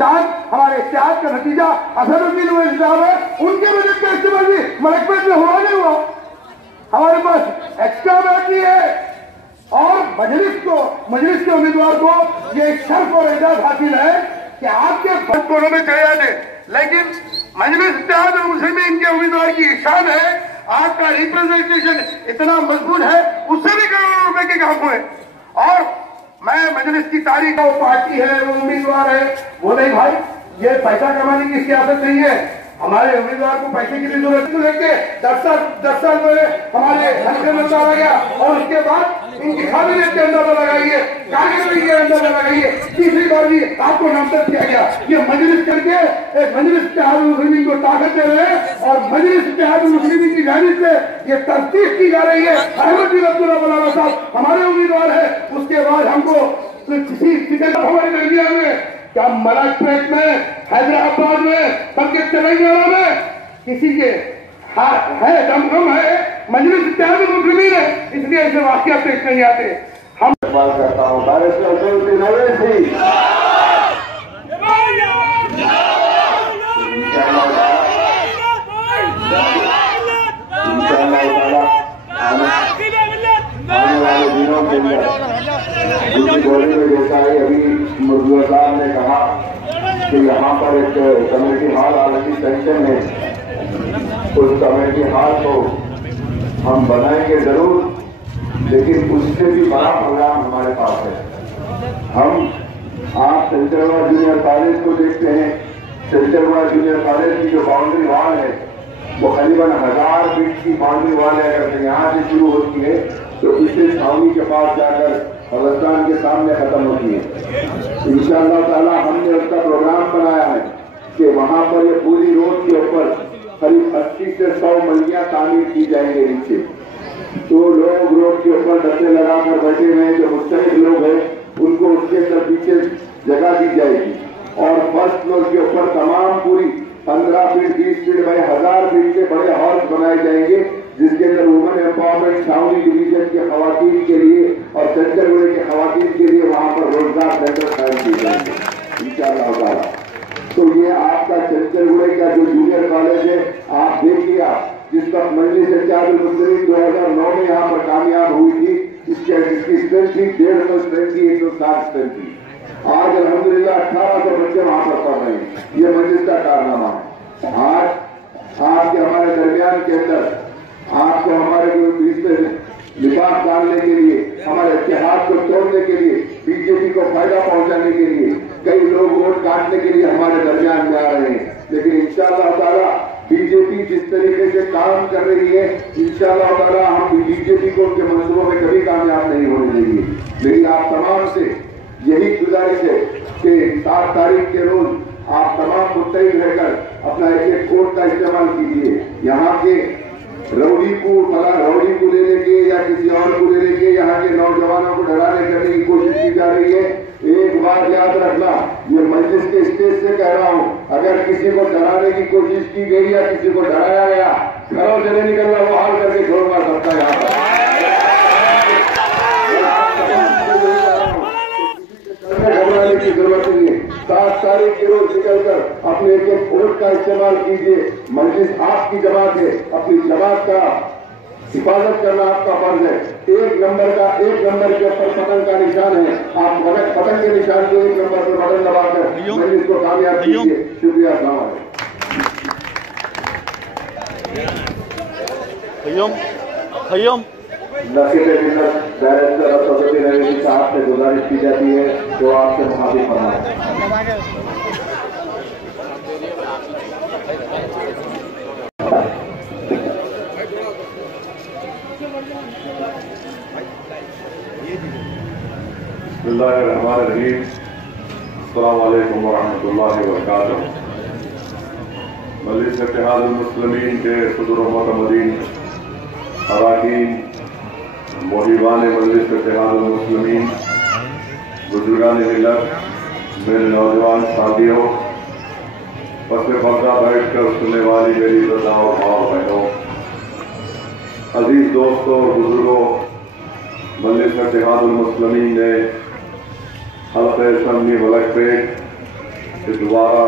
شاید ہمارے اتحاد کا نتیجہ اظہر الدین اویسی صاحب ہے، ان کے بجٹ کا استعمال بھی ملکپت میں ہوا نہیں ہوا. ہمارے پاس ایکسٹرا باقی ہے اور مجلس کے امیدوار کو یہ شرف اور اعزاز حاصل ہے کہ آپ کے کوڑوں میں چلے جاتے، لیکن مجلس اتحاد المسلمین کے امیدوار کی شان ہے آپ کا ریپرزنٹیشن اتنا مضبوط ہے، اس سے بھی کروڑوں روپے کے کام ہوئے. اور میں مجلس کی تاریخ کا وہ پارٹی ہے، وہ امیدوار ہے، وہ نہیں بھائی یہ پیسہ کمانے کی سیاست نہیں ہے. ہمارے امیدوار کو پیسے کی بھی ضرورت نہیں ہے. 10 سال میں ہمارے حلقے میں چلا گیا اور اس کے بعد انتخابی ریٹ کے اندر لگائیے، کارگردگی کے اندر لگائیے، تیسری بار بھی آپ کو نامزد کیا گیا. یہ مجلس کر کے ایک مجلس اتحاد المسلمین کو طاقت دے رہے ہیں اور مجلس اتحاد المسلمین کی جانب سے یہ تصدیق کی جا رہی ہے. احمد بن عبداللہ بلالا صاحب ہمارے امیدوار ہے. اس کے بعد ہم کو کسی ٹکٹ ہمارے درمیان میں کیا ملکپت میں، حیدرآباد میں، بلکہ تلنگانہ میں کسی کے ہے دم ہے، مجلس اتحاد المسلمین ہے، اس لیے ایسے واقعات پیش نہیں آتے. ہم استعمال کرتا ہوں بارش الدین اویسی آنے والے دنوں کے اندر بولنے میں جیسا ہے ابھی مرزا صاحب نے کہا کہ یہاں پر ایک کمیٹی ہال عالمی سیکشن ہے، اس کمیٹی ہال کو ہم بنائیں گے ضرور، لیکن اس سے بھی بڑا پروگرام ہمارے پاس ہے. ہم آپ سینٹرل جونیئر کالج کو دیکھتے ہیں. سینٹرل جونیئر کالج کی جو باؤنڈری وال ہے وہ قریباً 1000 فٹ کی باؤنڈری وال ہے. اگر یہاں سے شروع ہوتی ہے تو اسے چھاؤنی کے پاس جا کر قبرستان کے سامنے ختم ہوتی ہے. انشاءاللہ تعالی ہم نے اس کا پروگرام بنایا ہے کہ وہاں پر یہ پوری روڈ کے اوپر قریب 80 سے 100 منڈیاں تعمیر کی جائیں گے نیچے. تو لوگ روڈ کے اوپر ڈسے لگا کر بیٹھے ہوئے ہیں، جو مختلف لوگ ہیں ان کو اس کے اندر پیچھے جگہ دی جائے گی اور فرسٹ فلور کے اوپر تمام پوری 15 فٹ 20 فٹ بائی 1000 فٹ کے بڑے ہالس بنائے جائیں گے، جس کے اندر وومن امپاورمنٹ چھاؤنی ڈویژن کے خواتین کے لیے اور سینٹر وے کے خواتین کے لیے وہاں پر روزگار سینٹر قائم کیے جائیں گے انشاءاللہ تعالی. تو یہ آپ کا چنچلگڑے کا جو جونیئر کالج ہے آپ دیکھیے، جس کا مجلس اتحاد المسلمین 2009 میں یہاں پر کامیاب ہوئی تھی، اس کی اسٹرینتھ تھی 150 اسٹرینتھ تھی، 160 اسٹرینتھ تھی. آج الحمدللہ 1800 بچے وہاں پر پڑھ رہے ہیں. یہ مجلس کا کارنامہ ہے. آج آپ کے ہمارے درمیان کے اندر آپ کو ہمارے بیچ میں لباس ڈالنے کے لیے، ہمارے اتحاد کو توڑنے کے لیے، بی جے پی کو فائدہ پہنچانے کے لیے کئی لوگ ووٹ کاٹنے کے لیے ہمارے درمیان میں آ رہے ہیں. لیکن انشاءاللہ تعالیٰ بی جے پی جس طریقے سے کام کر رہی ہے انشاءاللہ تعالیٰ ہم بی جے پی کو ان کے منصوبوں میں کبھی کامیاب نہیں ہونے دیں گے. میری آپ تمام سے یہی گزارش ہے کہ 7 تاریخ کے روز آپ تمام متحد رہ کر اپنا ایک کوڈ کا استعمال کیجیے. یہاں کے روڑی کو لینے کے یا کسی اور کو لینے کے یہاں کے نوجوانوں کو ڈرانے کرنے کی کوشش کی جا رہی ہے. ایک بات یاد رکھنا، یہ مجلس کے اسٹیج سے کہہ رہا ہوں، اگر کسی کو ڈرانے کی کوشش کی گئی یا کسی کو ڈرایا گیا، گھروں سے نہیں نکلنا، وہ حال کر کے چھوڑنا سکتا ہے. یہاں پر گھبرانے کی ضرورت نہیں ہے. 7 تاریخ کے روز نکل کر اپنے ایک ووٹ کا استعمال کیجیے. مجلس آپ کی جماعت ہے، اپنی جماعت کا حفاظت کرنا آپ کا فرض ہے. ایک نمبر کے اوپر پتنگ کا نشان ہے، آپ پتنگ کے نشان کو 1 نمبر پر بٹن دبا کر مجلس کو کامیاب کیجیے. شکریہ. السلام علیکم. نصیب ملت ڈائریکٹر اسدالدین اویسی صاحب سے گزارش کی جاتی ہے جو آپ سے مخاطب فرمائیں. بسم اللہ الرحمن الرحیم. السلام علیکم ورحمۃ اللہ وبرکاتہ. مجلس اتحاد المسلمین کے صدر و معتمدین، اراکین، محبان مجلس اتحاد المسلمین، بزرگان ملت، میرے نوجوان ساتھیوں، پس پردہ بیٹھ کر سننے والی میری برداؤں اور بہنوں، عزیز دوستوں اور بزرگوں، مجلس اتحاد المسلمین نے حلقہ اسمبلی ملکپت کہ دوبارہ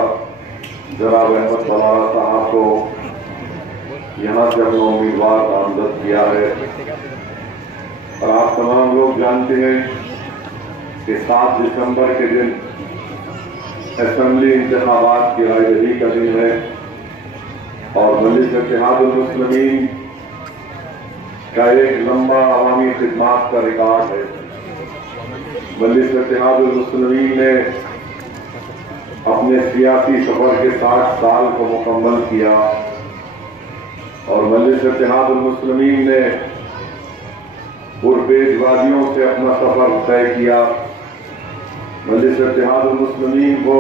جناب احمد بلالہ صاحب کو یہاں سے اپنا امیدوار نامزد کیا ہے، اور آپ تمام لوگ جانتے ہیں کہ 7 دسمبر کے دن اسمبلی انتخابات کی رائے دہی کا دن ہے، اور مجلس اتحاد المسلمین کا ایک لمبا عوامی خدمات کا ریکارڈ ہے۔ مجلس اتحاد المسلمین نے اپنے سیاسی سفر کے 60 سال کو مکمل کیا، اور مجلس اتحاد المسلمین نے پربیج وادیوں سے اپنا سفر طے کیا۔ مجلس اتحاد المسلمین کو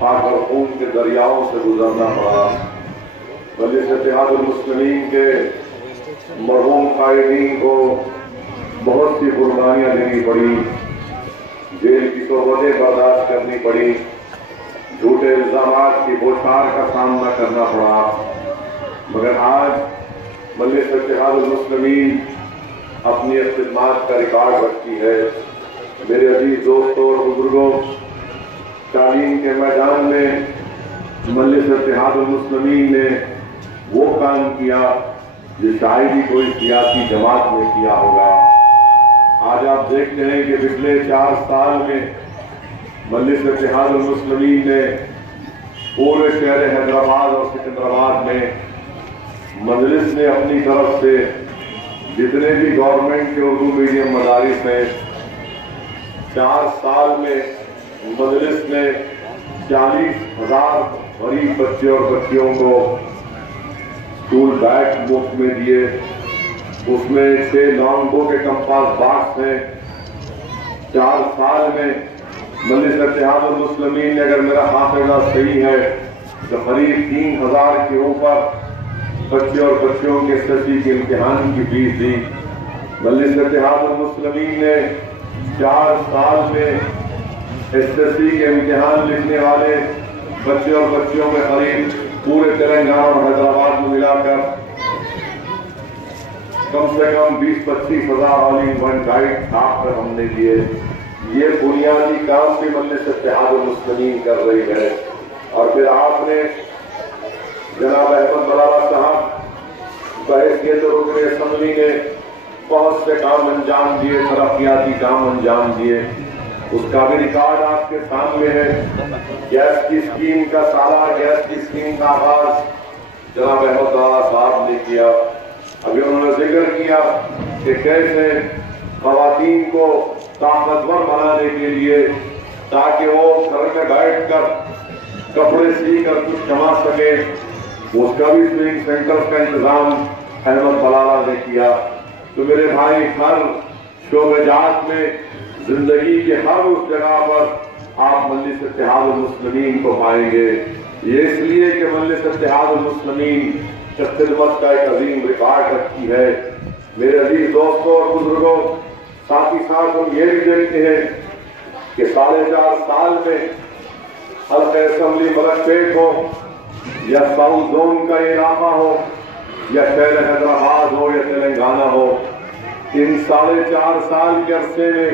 خاک اور خون کے دریاؤں سے گزرنا پڑا۔ مجلس اتحاد المسلمین کے مرحوم قائدین کو بہت سی قربانیاں دینی پڑی، جیل کی تہمتیں برداشت کرنی پڑی، جھوٹے الزامات کی بوچھار کا سامنا کرنا پڑا، مگر آج مجلس اتحاد المسلمین اپنی خدمات کا ریکارڈ رکھتی ہے۔ میرے عزیز دوستوں اور بزرگوں، تعلیم کے میدان میں مجلس اتحاد المسلمین نے وہ کام کیا جو شاید ہی کوئی سیاسی جماعت نے کیا ہوگا۔ آج آپ دیکھتے ہیں کہ پچھلے 4 سال میں مجلس اتحاد المسلمین نے پورے شہر حیدرآباد اور سکندرآباد میں مجلس نے اپنی طرف سے جتنے بھی گورنمنٹ کے اردو میڈیم مدارس ہیں، 4 سال میں مجلس نے 40,000 غریب بچے اور بچیوں کو اسکول بیگ مفت میں دیے۔ اس میں 6 لانگوں کے کمپاس باکس ہیں۔ 4 سال میں مجلس اتحاد المسلمین نے، اگر میرا حافظہ صحیح ہے، تو قریب 3,000 کے اوپر بچے اور بچیوں کے SSC کے امتحان کی فیس دی۔ مجلس اتحاد المسلمین نے 4 سال میں SSC کے امتحان لکھنے والے بچے اور بچیوں میں قریب پورے تلنگانہ اور حیدرآباد میں ملا کر کم سے کم 20-25 ہزار آل ان ون گائیڈ آپ پر ہم نے دیے۔ یہ بنیادی کام بھی مجلس اتحاد المسلمین کر رہی ہے۔ اور پھر آپ نے جناب احمد بلالہ صاحب بحیثیت رکن اسمبلی نے بہت سے کام انجام دیے، ترقیاتی کام انجام دیے، اس کا بھی ریکارڈ آپ کے سامنے ہے۔ گیس کی اسکیم کا سالہ گیس کی اسکیم کا آغاز جناب احمد بلالہ صاحب نے کیا۔ ابھی انہوں نے ذکر کیا کہ کیسے خواتین کو طاقتور بنانے کے لیے، تاکہ وہ گھر میں بیٹھ کر کپڑے سی کر کچھ کما سکے، اس کا بھی سوئنگ سینٹر کا انتظام احمد بلالہ نے کیا۔ تو میرے بھائی، ہر شعبہ جات میں زندگی کے ہر اس جگہ پر آپ مجلس اتحاد المسلمین کو پائیں گے۔ یہ اس لیے کہ مجلس اتحاد المسلمین خدمت کا ایک عظیم ریکارڈ رکھتی ہے۔ میرے عزیز دوستوں اور بزرگوں، ساتھ ہی ساتھ ہم یہ بھی دیکھتے ہیں کہ 4.5 سال میں حلقہ اسمبلی ملک پیٹ ہو یا ساؤتھ زون کا علاقہ ہو یا شہر حیدرآباد ہو یا تلنگانہ ہو، ان 4.5 سال کے عرصے میں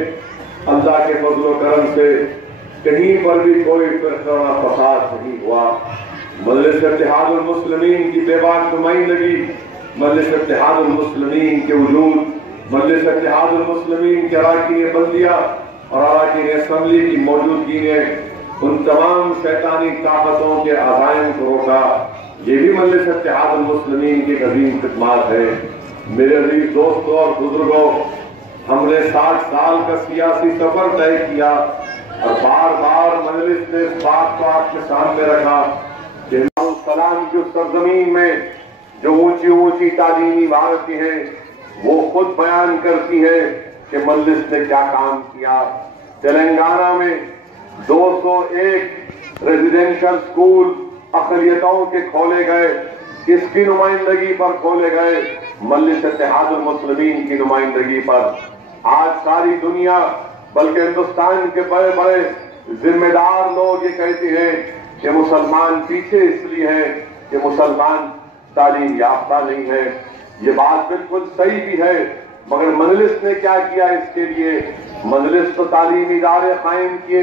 اللہ کے فضل و کرم سے کہیں پر بھی کوئی فرقہ فساد نہیں ہوا۔ مجلس اتحاد المسلمین کی بے باک نمائندگی، مجلس اتحاد المسلمین کے وجود، مجلس اتحاد المسلمین کے اراکین بلدیہ اور اراکین اسمبلی کی موجودگی نے ان تمام شیطانی طاقتوں کے عزائم کو روکا۔ یہ بھی مجلس اتحاد المسلمین کی عظیم خدمات ہے۔ میرے عزیز دوستوں اور بزرگوں، ہم نے 60 سال کا سیاسی سفر طے کیا، اور بار بار مجلس نے اس بات کو آپ کے سامنے رکھا کہ السلام کی اس سرزمین میں جو اونچی اونچی تعلیمی عمارتیں ہیں وہ خود بیان کرتی ہیں کہ مجلس نے کیا کام کیا۔ تلنگانہ میں 201 ریزیڈینشل سکول اقلیتوں کے کھولے گئے، کس کی نمائندگی پر کھولے گئے؟ مجلس اتحاد المسلمین کی نمائندگی پر۔ آج ساری دنیا بلکہ ہندوستان کے بڑے بڑے ذمہ دار لوگ یہ کہتے ہیں کہ مسلمان پیچھے اس لیے ہیں کہ مسلمان تعلیم یافتہ نہیں ہے۔ یہ بات بالکل صحیح بھی ہے، مگر مجلس نے کیا کیا اس کے لیے؟ مجلس تو تعلیمی ادارے قائم کیے،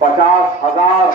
50,000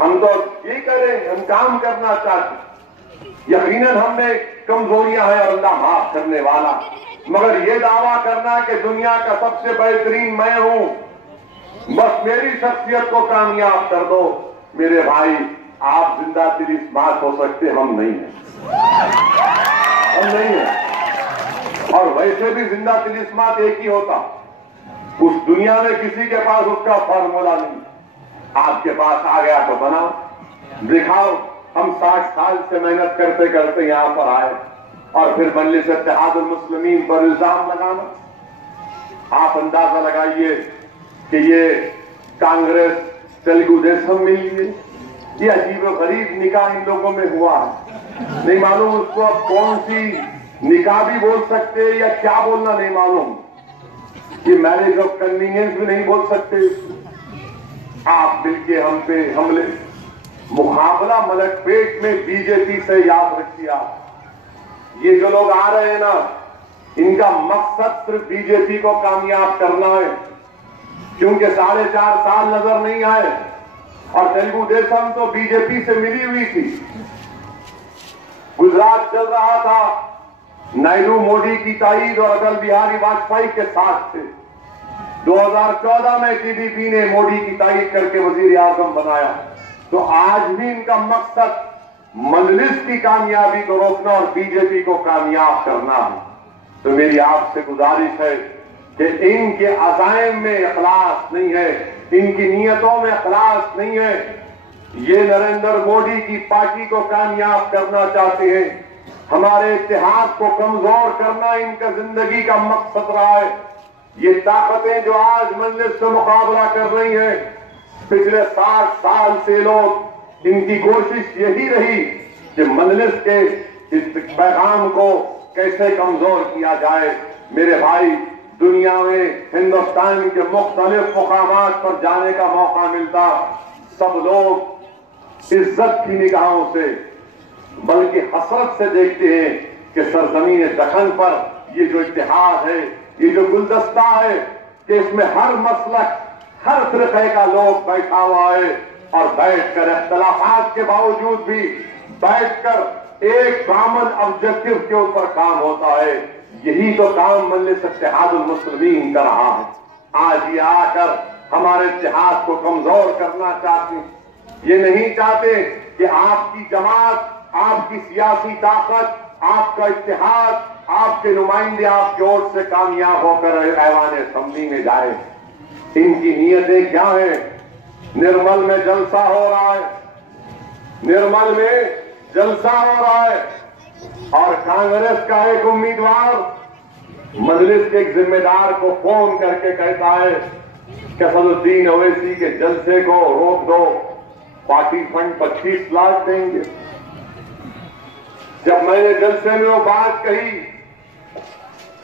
ہم تو یہ کریں، ہم کام کرنا چاہتے، یقیناً ہم میں کمزوریاں ہیں اور اللہ معاف کرنے والا، مگر یہ دعویٰ کرنا کہ دنیا کا سب سے بہترین میں ہوں، بس میری شخصیت کو کامیاب کر دو، میرے بھائی آپ زندہ دل اس بات ہو سکتے، ہم نہیں ہیں، ہم نہیں ہیں۔ اور ویسے بھی زندہ دل اس بات ایک ہی ہوتا، اس دنیا میں کسی کے پاس اس کا فارمولا نہیں، آپ کے پاس آ گیا تو بناؤ، دکھاؤ۔ ہم 60 سال سے محنت کرتے کرتے یہاں پر آئے اور پھر مجلس اتحاد المسلمین پر الزام لگانا، آپ اندازہ لگائیے کہ یہ کانگریس تیلگو دیشم مل لیے، یہ عجیب و غریب نکاح ان لوگوں میں ہوا ہے، نہیں معلوم اس کو اب کون سی نکاح بھی بول سکتے یا کیا بولنا نہیں معلوم، یہ میرج آف کنوینئنس بھی نہیں بول سکتے۔ آپ مل کے ہم پہ حملے، مقابلہ ملک پیٹ میں بی جے پی سے، یاد رکھیے آپ، یہ جو لوگ آ رہے ہیں نا، ان کا مقصد صرف بی جے پی کو کامیاب کرنا ہے، کیونکہ 4.5 سال نظر نہیں آئے اور تیلگو دیشم تو بی جے پی سے ملی ہوئی تھی، گجرات چل رہا تھا، نائیڈو موڈی کی تائید اور اٹل بہاری واجپئی کے ساتھ تھے، 2014 میں ٹی ڈی پی نے موڈی کی تائید کر کے وزیر اعظم بنایا، تو آج بھی ان کا مقصد مجلس کی کامیابی کو روکنا اور بی جے پی کو کامیاب کرنا ہے۔ تو میری آپ سے گزارش ہے کہ ان کے عزائم میں اخلاص نہیں ہے، ان کی نیتوں میں اخلاص نہیں ہے، یہ نریندر مودی کی پارٹی کو کامیاب کرنا چاہتے ہیں، ہمارے اتحاد کو کمزور کرنا ان کا زندگی کا مقصد رہا ہے۔ یہ طاقتیں جو آج مجلس سے مقابلہ کر رہی ہیں، پچھلے 60 سال سے لوگ ان کی کوشش یہی رہی کہ مجلس کے اس پیغام کو کیسے کمزور کیا جائے۔ میرے بھائی، دنیا میں ہندوستان کے مختلف مقامات پر جانے کا موقع ملتا، سب لوگ عزت کی نگاہوں سے بلکہ حسرت سے دیکھتے ہیں کہ سرزمین دکن پر یہ جو اتحاد ہے، یہ جو گلدستہ ہے کہ اس میں ہر مسلک، ہر فرقے کا لوگ بیٹھا ہوا ہے اور بیٹھ کر اختلافات کے باوجود بھی بیٹھ کر ایک کامن آبجیکٹو کے اوپر کام ہوتا ہے، یہی تو کام مجلس اتحاد المسلمین کا رہا ہے۔ آج یہ آ کر ہمارے اتحاد کو کمزور کرنا چاہتے ہیں، یہ نہیں چاہتے کہ آپ کی جماعت، آپ کی سیاسی طاقت، آپ کا اتحاد، آپ کے نمائندے آپ کے ووٹ سے کامیاب ہو کر ایوان اسمبلی میں جائے۔ ان کی نیتیں کیا ہیں؟ نرمل میں جلسہ ہو رہا ہے، نرمل میں جلسہ ہو رہا ہے اور کانگریس کا ایک امیدوار مجلس کے ایک ذمہ دار کو فون کر کے کہتا ہے کہ اسد الدین اویسی کے جلسے کو روک دو، پارٹی فنڈ 25 لاکھ دیں گے۔ جب میں نے جلسے میں وہ بات کہی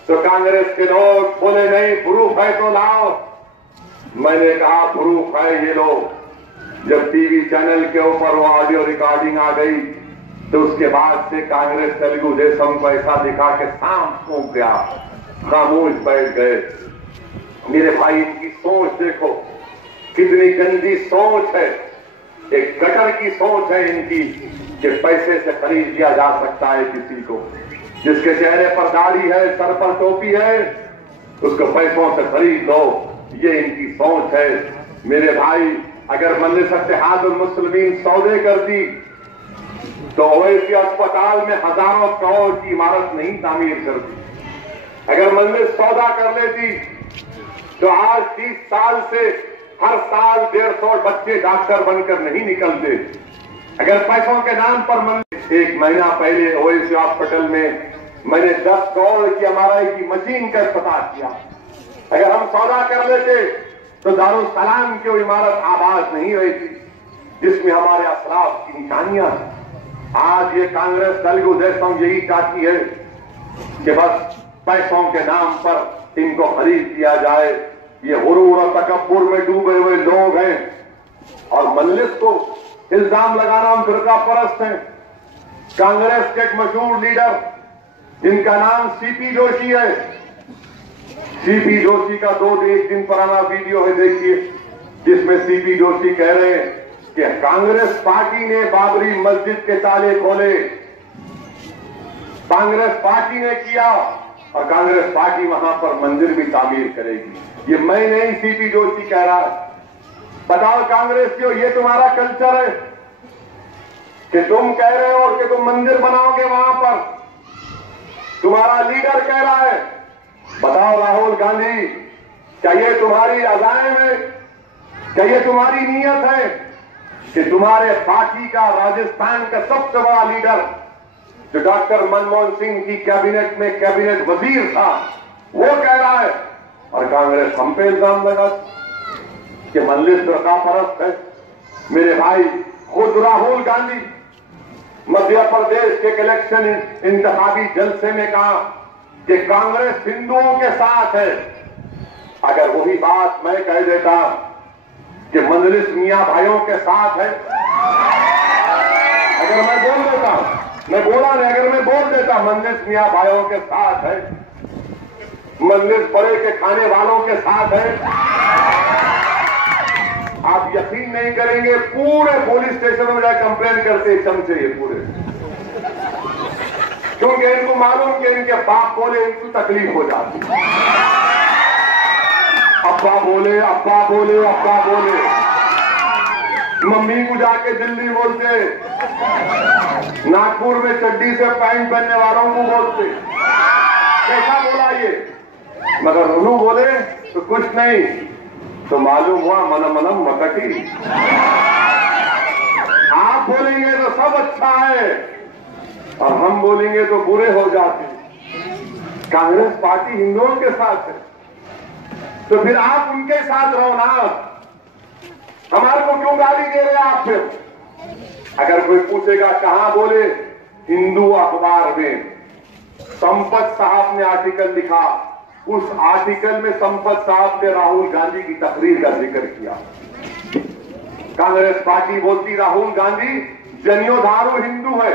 تو کانگریس کے لوگ بولے نہیں، پروف ہے تو لاؤ۔ میں نے کہا پروف ہے، یہ لو۔ جب ٹی وی چینل کے اوپر وہ آڈیو ریکارڈنگ آ گئی تو اس کے بعد سے کانگریس تیلگو دیشم کو ایسا دکھا کہ سانپ سونپ گیا، خاموش بیٹھ گئے۔ میرے بھائی، ان کی سوچ دیکھو، کتنی گندی سوچ ہے، ایک گٹر کی سوچ ہے ان کی کہ پیسے سے خرید لیا جا سکتا ہے کسی کو، جس کے چہرے پر داڑھی ہے، سر پر ٹوپی ہے، اس کو پیسوں سے خرید لو، یہ ان کی سوچ ہے۔ میرے بھائی، اگر مجلس اتحاد المسلمین سودے کرتی تو اویسی اسپتال میں ہزاروں کروڑ کی عمارت نہیں تعمیر کرتی۔ اگر مجلس سودا کر لیتی تو آج 30 سال سے ہر سال 150 بچے ڈاکٹر بن کر نہیں نکلتے۔ اگر پیسوں کے نام پر مجلس، ایک مہینہ پہلے اویسی ہاسپٹل میں نے 10 کروڑ کی ایم آر آئی کی مشین کا افتتاح کیا۔ اگر ہم سودا کر لیتے تو دارالسلام کی وہ عمارت آباد نہیں رہتی جس میں ہمارے اسلاف کی نشانیاں ہیں۔ آج یہ کانگریس تیلگو دیشم یہی چاہتی ہے کہ بس پیسوں کے نام پر ان کو خرید دیا جائے۔ یہ غرور اور تکبر میں ڈوبے ہوئے لوگ ہیں اور مجلس کو الزام لگانا ہم فرقہ پرست ہیں۔ کانگریس کے ایک مشہور لیڈر جن کا نام سی پی جوشی ہے، سی پی جوشی کا 2 دن پرانا ویڈیو ہے، دیکھیے، جس میں سی پی جوشی کہہ رہے ہیں کہ کانگریس پارٹی نے بابری مسجد کے تالے کھولے، کانگریس پارٹی نے کیا، اور کانگریس پارٹی وہاں پر مندر بھی تعمیر کرے گی۔ یہ میں نہیں، سی پی جوشی کہہ رہا ہے۔ بتاؤ کانگریسیوں، یہ تمہارا کلچر ہے کہ تم کہہ رہے ہو کہ تم مندر بناؤ گے وہاں پر؟ تمہارا لیڈر کہہ رہا ہے۔ بتاؤ راہل گاندھی، کیا یہ تمہاری عزائم ہے؟ کیا یہ تمہاری نیت ہے کہ تمہارے پارٹی کا راجستھان کا سب سے بڑا لیڈر جو ڈاکٹر منموہن سنگھ کی کیبنٹ میں کیبنٹ وزیر تھا، وہ کہہ رہا ہے، اور کانگریس ہم پہ الزام لگا کہ مجلس فرقہ پرست ہے؟ میرے بھائی، خود راہل گاندھی مدھیہ پردیش کے الیکشن انتخابی جلسے میں کہا کہ کانگریس ہندوؤں کے ساتھ ہے۔ اگر وہی بات میں کہہ دیتا کہ مجلس میاں بھائیوں کے ساتھ ہے، اگر میں بول دیتا، میں بولا نہیں، اگر میں بول دیتا مجلس میاں بھائیوں کے ساتھ ہے، مجلس بڑے کے کھانے والوں کے ساتھ ہے، آپ یقین نہیں کریں گے، پورے پولیس اسٹیشن میں جائے کمپلین کرتے چمچے یہ پورے، کیونکہ ان کو معلوم کہ ان کے باپ بولے ان کو تکلیف ہو جاتی، ابا بولے ابا بولے ابا بولے، ممی کو جا کے دلی بولتے، ناگپور میں چڈی سے پینٹ پہننے والوں کو بولتے، کیسا بولا یہ؟ مگر انہوں بولے تو کچھ نہیں، تو معلوم ہوا منم مکٹی۔ آپ بولیں گے تو سب اچھا ہے اور ہم بولیں گے تو برے ہو جاتے۔ کانگریس پارٹی ہندوؤں کے ساتھ ہے تو پھر آپ ان کے ساتھ رہو نا، ہمارے کو کیوں گالی دے رہے آپ؟ پھر اگر کوئی پوچھے گا کہاں بولے، ہندو اخبار میں سمپت صاحب نے آرٹیکل لکھا، اس آرٹیکل میں سمپت صاحب نے راہل گاندھی کی تقریر کا ذکر کیا۔ کانگریس پارٹی بولتی راہل گاندھی جنیو دھارو ہندو ہے،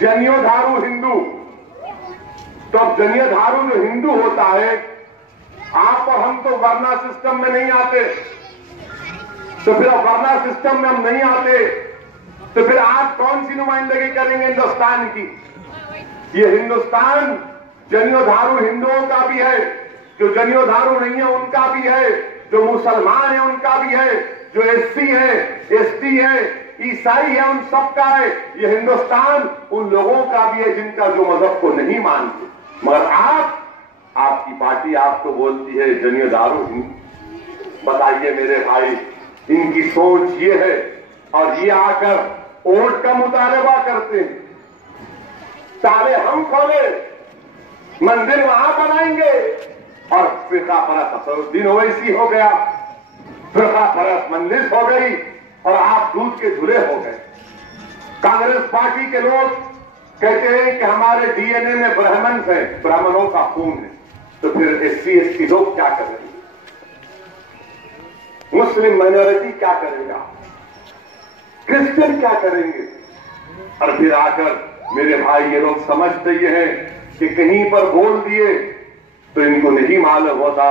جنیو دھارو ہندو۔ تو اب جنیو دھارو جو ہندو ہوتا ہے، آپ اور ہم تو ورنا سسٹم میں نہیں آتے، تو پھر اب ورنا سسٹم میں ہم نہیں آتے تو پھر آپ کون سی نمائندگی کریں گے ہندوستان کی؟ یہ ہندوستان جنیو دھارو ہندوؤں کا بھی ہے، جو جنیو دھارو نہیں ہے ان کا بھی ہے، جو مسلمان ہیں ان کا بھی ہے، جو ایس سی ہے، ایس ٹی ہے، عیسائی ہے، ان سب کا ہے۔ یہ ہندوستان ان لوگوں کا بھی ہے جن کا جو مذہب کو نہیں مانتے، مگر آپ کی پارٹی آپ کو بولتی ہے جنیو دھارو ہندو۔ بتائیے میرے بھائی، ان کی سوچ یہ ہے، اور یہ آ کر ووٹ کا مطالبہ کرتے ہیں، تالے ہم کھولے، مندر وہاں بنائیں گے، اور فرقہ پرست اسدالدین اویسی ہو گیا، فرقہ پرست مجلس ہو گئی، اور آپ دودھ کے جھولے ہو گئے۔ کانگریس پارٹی کے لوگ کہتے ہیں کہ ہمارے ڈی این اے میں برہمنز ہیں، برہمنوں کا خون ہے، تو پھر ایس سی ایس ٹی لوگ کیا کریں گے؟ مسلم مائنورٹی کیا کرے گا؟ کرسچن کیا کریں گے؟ اور پھر آ کر میرے بھائی یہ لوگ سمجھتے یہ ہیں کہ کہیں پر بول دیے تو ان کو نہیں معلوم ہوتا،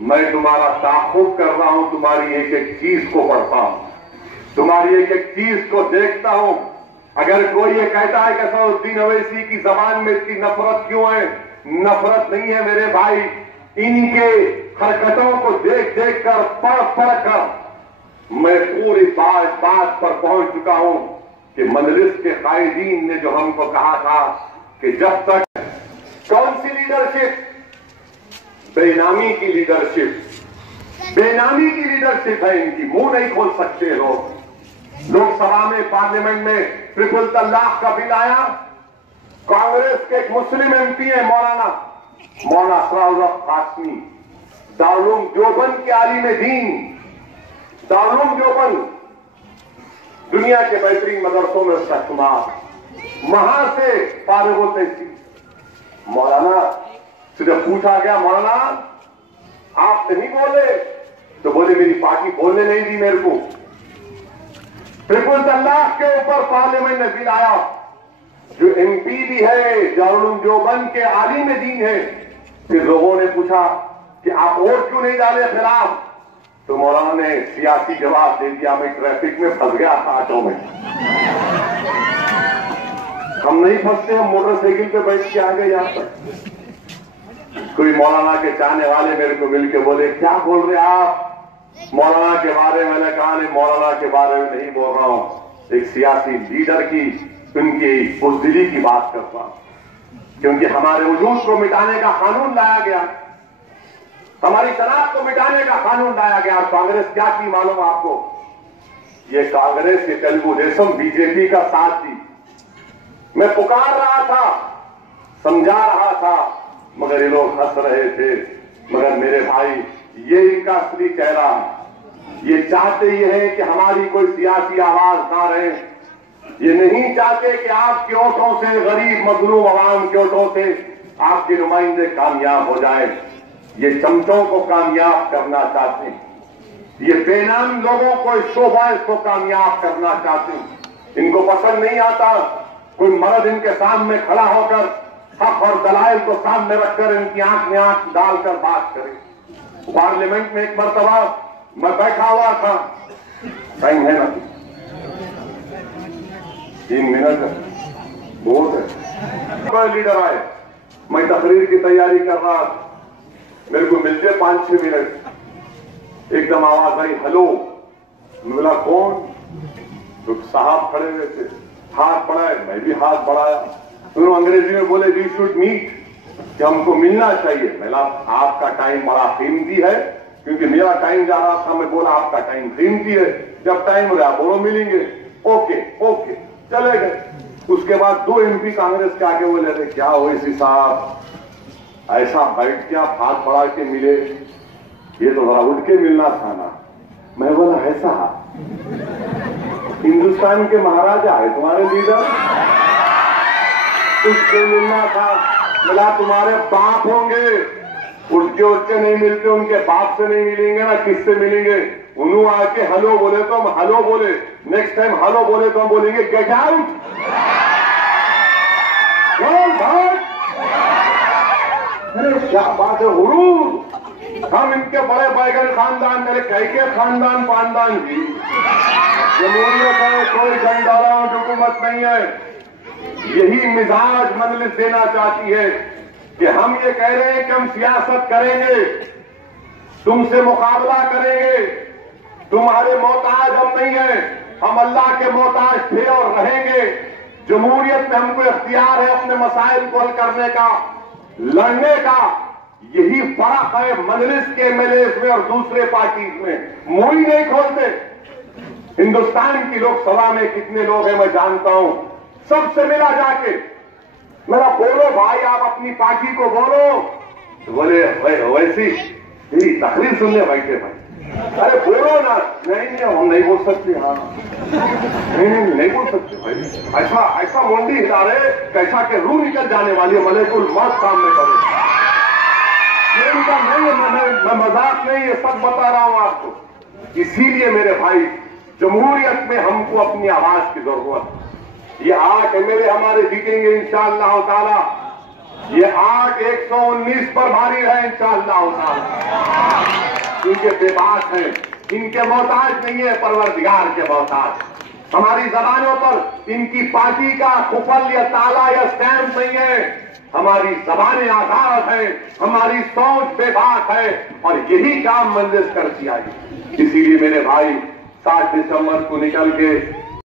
میں تمہارا تعاقب کر رہا ہوں، تمہاری ایک ایک چیز کو پڑھتا ہوں، تمہاری ایک ایک چیز کو دیکھتا ہوں۔ اگر کوئی یہ کہتا ہے کہ اسدالدین اویسی کی زبان میں اتنی نفرت کیوں ہے، نفرت نہیں ہے میرے بھائی، ان کے حرکتوں کو دیکھ دیکھ کر پڑھ کر میں پوری بات پر پہنچ چکا ہوں کہ مجلس کے قائدین نے جو ہم کو کہا تھا کہ جب تک کون سی لیڈرشپ، بے نامی کی لیڈرشپ، بے نامی کی لیڈرشپ ہے ان کی، منہ نہیں کھول سکتے لوگ۔ لوک سبھا میں پارلیمنٹ میں ٹرپل طلاق کا بل آیا، کانگریس کے ایک مسلم ایم پی ہیں مولانا اسرار الحق قاسمی، دارالعلوم دیوبند کے عالم دین، دارالعلوم دیوبند دنیا کے بہترین مدرسوں میں اس کا شمار، وہاں سے فارغ ہوتے تھی۔ مولانا سے جب پوچھا گیا مولانا آپ نہیں بولے، تو بولے میری پارٹی بولنے نہیں دی میرے کو۔ ٹرپل طلاق کے اوپر پارلیمنٹ نے بل آیا، جو ایم پی بھی ہے دارالعلوم دیوبند کے عالم دین ہے۔ پھر لوگوں نے پوچھا کہ آپ ووٹ کیوں نہیں ڈالے خلاف؟ تو مولانا نے سیاسی جواب دے دیا میں ٹریفک میں پھنس گیا تھا آٹو میں. ہم نہیں پھنستے, ہم موٹر سائیکل پہ بیٹھ کے آ گئے یہاں تک. کوئی مولانا کے چاہنے والے میرے کو مل کے بولے کیا بول رہے آپ مولانا کے بارے میں. نے کہا نہیں مولانا کے بارے میں نہیں بول رہا ہوں, ایک سیاسی لیڈر کی ان کی بزدلی کی بات کرتا ہوں. کیونکہ ہمارے وجود کو مٹانے کا قانون لایا گیا, ہماری شناخت کو مٹانے کا قانون لایا گیا. کانگریس کیا کی معلوم آپ کو؟ یہ کانگریس کے تلگو دیشم بی جے پی کا ساتھ تھی. میں پکار رہا تھا, سمجھا رہا تھا, مگر یہ لوگ ہنس رہے تھے. مگر میرے بھائی یہ ان کا اصلی چہرہ ہے. یہ چاہتے یہ ہے کہ ہماری کوئی سیاسی آواز نہ رہے. یہ نہیں چاہتے کہ آپ کے ووٹوں سے, غریب مظلوم عوام کے ووٹوں سے آپ کے نمائندے کامیاب ہو جائیں. یہ چمچوں کو کامیاب کرنا چاہتے ہیں, یہ بے نام لوگوں کو, اس شوبائز کو کامیاب کرنا چاہتے ہیں. ان کو پسند نہیں آتا کوئی مرد ان کے سامنے کھڑا ہو کر حق اور دلائل کو سامنے رکھ کر ان کی آنکھ میں آنکھ ڈال کر بات کرے. پارلیمنٹ میں ایک مرتبہ میں بیٹھا ہوا تھا, ٹائم ہے نا 3 منٹ ہے, بہت ہے. لیڈر آئے, میں تقریر کی تیاری کر رہا تھا, میرے کو ملتے 5-6 منٹ, ایک دم آواز آئی ہلو. میں بولا کون؟ تو صاحب کھڑے ہوئے تھے, ہاتھ بڑھائے, میں بھی ہاتھ بڑھایا. انہوں انگریزی میں بولے وی شوڈ میٹ, کہ ہم کو ملنا چاہیے. میں بولا آپ کا ٹائم بڑا قیمتی ہے, کیونکہ میرا ٹائم جا رہا تھا. میں بولا آپ کا ٹائم قیمتی ہے, جب ٹائم ہو رہا بولو ملیں گے. اوکے اوکے چلے گئے. اس کے بعد 2 MP کانگریس کے آگے بولے تھے کیا ہو اسی صاحب ایسا بیٹھ کے آپ ہاتھ بڑھا کے ملے, یہ تو ذرا اٹھ کے ملنا تھا نا. میں بولا ایسا ہندوستان کے مہاراجا ہے تمہارے لیڈر, اٹھ کے ملنا تھا. ملا تمہارے باپ ہوں گے, اٹھ کے نہیں ملتے, ان کے باپ سے نہیں ملیں گے نا, کس سے ملیں گے؟ انہوں آ کے ہلو بولے تو ہم ہلو بولے, نیکسٹ ٹائم ہلو بولے تو ہم بولیں گے گیٹ آؤٹ. کیا بات ہے, غرور. ہم ان کے بڑے بیگن خاندان, میرے کئی خاندان پاندان بھی جمہوریت ہے, کوئی گنڈالا حکومت نہیں ہے. یہی مزاج مجلس دینا چاہتی ہے کہ ہم یہ کہہ رہے ہیں کہ ہم سیاست کریں گے, تم سے مقابلہ کریں گے, تمہارے محتاج ہم نہیں ہیں, ہم اللہ کے محتاج تھے اور رہیں گے. جمہوریت میں ہم کو اختیار ہے اپنے مسائل کو حل کرنے کا, لڑنے کا. یہی فرق ہے مجلس کے MLAs میں اور دوسرے پارٹیز میں. منہ ہی نہیں کھولتے. ہندوستان کی لوک سبھا میں کتنے لوگ ہیں میں جانتا ہوں, سب سے ملا جا کے, میرا بولو بھائی آپ اپنی پارٹی کو بولو. بولے ویسی تقریر سننے بیٹھے بھائی, ارے بولو نا. نہیں ہم نہیں بول سکتے. ہاں نہیں بول سکتے بھائی. ایسا مونڈی ہلا رہے کیسا کہ روح نکل جانے والی ملک الموت سامنے کرے. یہ ان کا نہیں ہے, میں مذاق نہیں, یہ سب بتا رہا ہوں آپ کو. اسی لیے میرے بھائی جمہوریت میں ہم کو اپنی آواز کی ضرورت ہے. یہ 8 MLA ہمارے جیتیں گے انشاءاللہ تعالی. یہ 8 119 پر بھاری ہے انشاءاللہ تعالی. ان کے بے بات ہیں, ان کے محتاج نہیں ہے, پروردگار کے محتاج. ہماری زبانوں پر ان کی پارٹی کا قفل یا تالا یا اسٹیمپ نہیں ہے. ہماری زبانیں آزاد ہیں, ہماری سوچ بے بات ہے, اور یہی کام مجلس کرتی آئی. اسی لیے میرے بھائی 7 دسمبر کو نکل کے